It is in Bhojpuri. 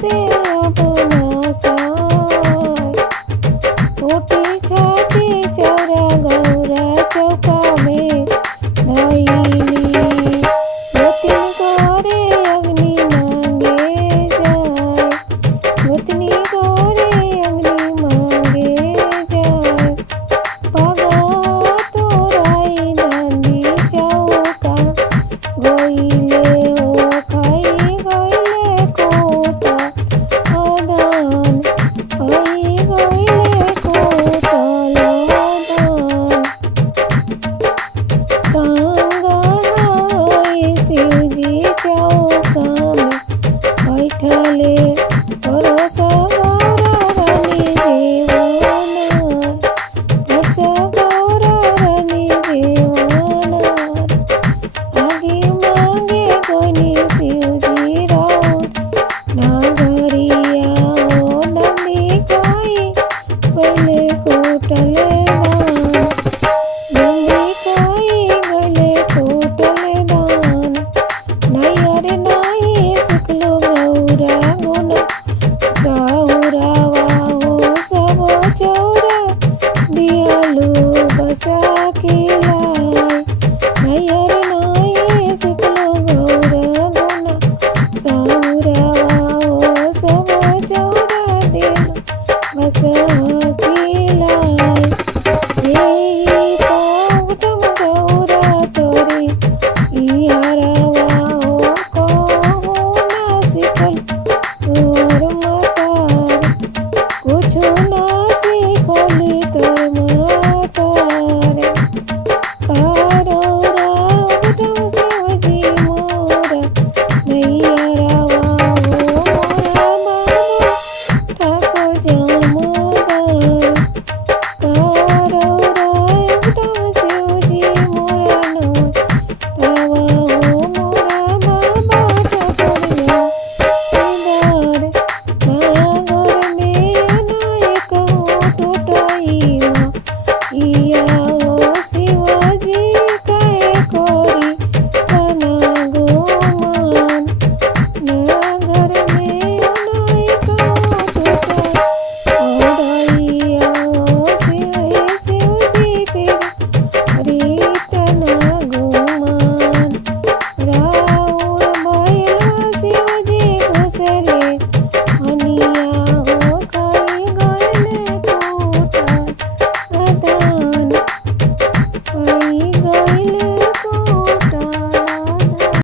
से अपना साय। छोटी छाती चौरा गौरा चौका में धइली। गोतिन करे अग्नि मांगे जाय। गोतनी करे अग्नि मांगे जाय। पगा तोराई नंदी चौका गइले हो खाई गइले कोटा आदान। खाई गइले कोटा लादान। गंगा नहाई शिवजी चौका में बैठले परस गौरा रानी देवानार। परस गौरा रानी देवानार। आगे मांगे गनी शिवजी राउत नागरिया हो नंदी खाई गइले कोटले दान। नंदी खाई गइले कोटले दान। नायर नाही सुखलो गौरा गुण साहुरावा हो सब चौरा दियालु बसा खिलाय। नायर नाही सुखलो गौरा गुण साहुरावा हो सब चौरा दियालु बसा खिलाय। यही पावटम गौरा तोरी इयारावा हो कहू ना सिखल तोर मातार। कुछु ना सिखली तोर मातार। कारौरा बटम शिवजी मोरा नैयरावा हो मोरा मामो ठाकुर जामोदर। कारौरा बटम शिवजी मोरा नैयरावा हो मोरा मामा ठाकुरिया इधर। नागर में अनायक हो टूटाइया। इया हो शिवजी काहे कोरी तना गुमान। नागर में अनायक हो टूटाइया। हो शिवजी फिर तना गुमान। राउर भइला शिवजी घुसले हनिया हो खाई गइले कोटा आदान। खाई गइले